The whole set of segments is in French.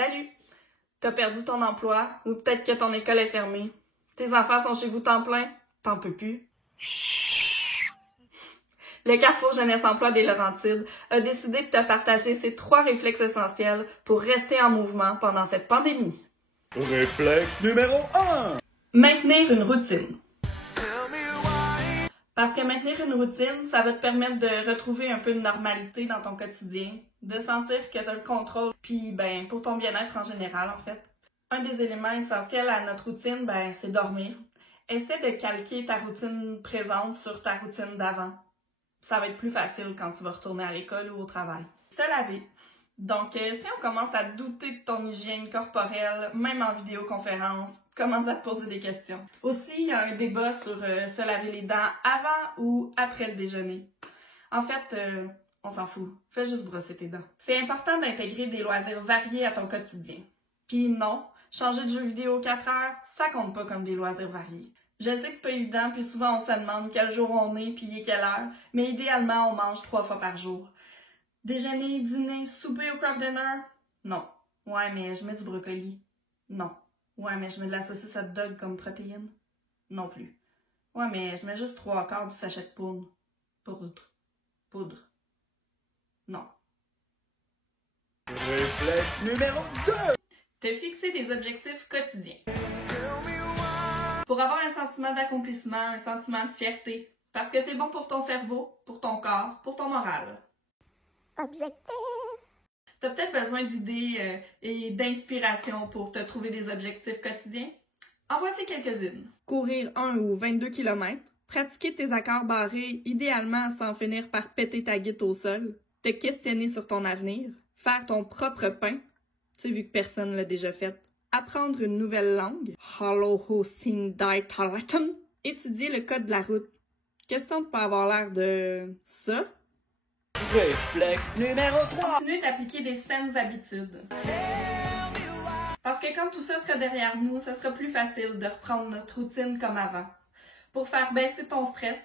Salut! T'as perdu ton emploi ou peut-être que ton école est fermée. Tes enfants sont chez vous temps plein, t'en peux plus. Le Carrefour Jeunesse Emploi des Laurentides a décidé de te partager ses 3 réflexes essentiels pour rester en mouvement pendant cette pandémie. Réflexe numéro 1! Maintenir une routine. Parce que maintenir une routine, ça va te permettre de retrouver un peu de normalité dans ton quotidien, de sentir que tu as le contrôle, puis pour ton bien-être en général en fait. Un des éléments essentiels à notre routine, c'est dormir. Essaie de calquer ta routine présente sur ta routine d'avant. Ça va être plus facile quand tu vas retourner à l'école ou au travail. Se laver. Donc, si on commence à douter de ton hygiène corporelle, même en vidéoconférence, commence à te poser des questions. Aussi, il y a un débat sur se laver les dents avant ou après le déjeuner. En fait, on s'en fout. Fais juste brosser tes dents. C'est important d'intégrer des loisirs variés à ton quotidien. Puis non, changer de jeu vidéo 4 heures, ça compte pas comme des loisirs variés. Je sais que c'est pas évident, puis souvent on se demande quel jour on est, puis il est quelle heure, mais idéalement, on mange 3 fois par jour. Déjeuner, dîner, souper ou craft dinner? Non. Ouais, mais je mets du brocoli. Non. Ouais, mais je mets de la saucisse hot dog comme protéine. Non plus. Ouais, mais je mets juste 3/4 du sachet de poudre. Poudre. Non. Réflexe numéro 2! Te fixer des objectifs quotidiens. Pour avoir un sentiment d'accomplissement, un sentiment de fierté. Parce que c'est bon pour ton cerveau, pour ton corps, pour ton moral. Objectif. T'as peut-être besoin d'idées et d'inspiration pour te trouver des objectifs quotidiens? En voici quelques-unes. Courir 1 ou 22 km, pratiquer tes accords barrés, idéalement sans finir par péter ta guitare au sol, te questionner sur ton avenir, faire ton propre pain, tu sais, vu que personne l'a déjà fait, apprendre une nouvelle langue, étudier le code de la route. Question de pas avoir l'air de ça. Réflexe numéro 3! Continuer d'appliquer des saines habitudes. Parce que quand tout ça sera derrière nous, ça sera plus facile de reprendre notre routine comme avant. Pour faire baisser ton stress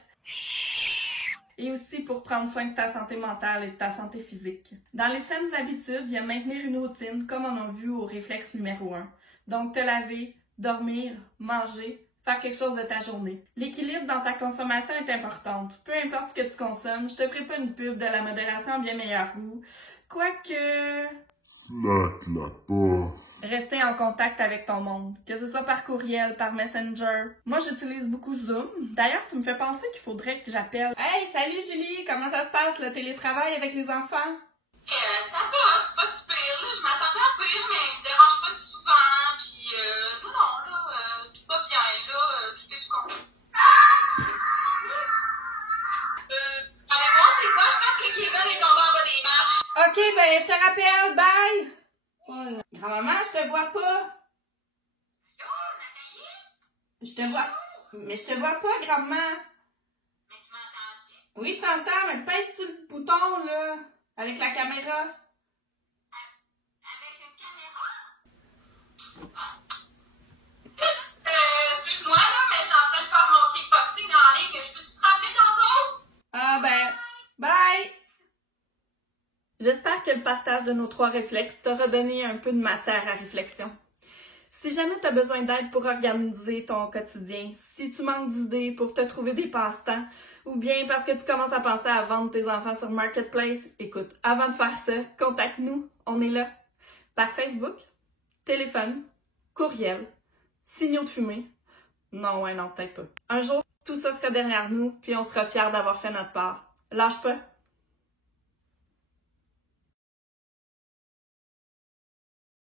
et aussi pour prendre soin de ta santé mentale et de ta santé physique. Dans les saines habitudes, il y a maintenir une routine comme on a vu au réflexe numéro 1. Donc te laver, dormir, manger, faire quelque chose de ta journée. L'équilibre dans ta consommation est importante. Peu importe ce que tu consommes, je te ferai pas une pub de la modération à bien meilleur goût. Quoique... Snack la pof. Rester en contact avec ton monde, que ce soit par courriel, par Messenger. Moi, j'utilise beaucoup Zoom. D'ailleurs, tu me fais penser qu'il faudrait que j'appelle. Hey, salut Julie! Comment ça se passe, le télétravail avec les enfants? Ça va, c'est pas super, là. Je m'attendais à pire, mais il me dérange pas souvent, puis non, là, tout va bien, là, tout est sous contrôle. Allez voir, c'est quoi? Je pense que Kevin est tombé en bas des marches. Ok, je te rappelle, bye! Oh, grand-maman, je te vois pas. Je te vois. Mais je te vois pas, grand-maman. Mais tu m'entends-tu? Oui, je t'entends, mais pèse sur le bouton, là, avec la caméra. Avec une caméra? Excuse-moi, là, mais je suis en train de faire mon kickboxing en ligne. Je peux-tu te rappeler tantôt? Ah bye! J'espère que le partage de nos 3 réflexes t'aura donné un peu de matière à réflexion. Si jamais tu as besoin d'aide pour organiser ton quotidien, si tu manques d'idées pour te trouver des passe-temps, ou bien parce que tu commences à penser à vendre tes enfants sur Marketplace, écoute, avant de faire ça, contacte-nous, on est là. Par Facebook, téléphone, courriel, signaux de fumée. Non, peut-être pas. Un jour, tout ça sera derrière nous, puis on sera fiers d'avoir fait notre part. Lâche pas!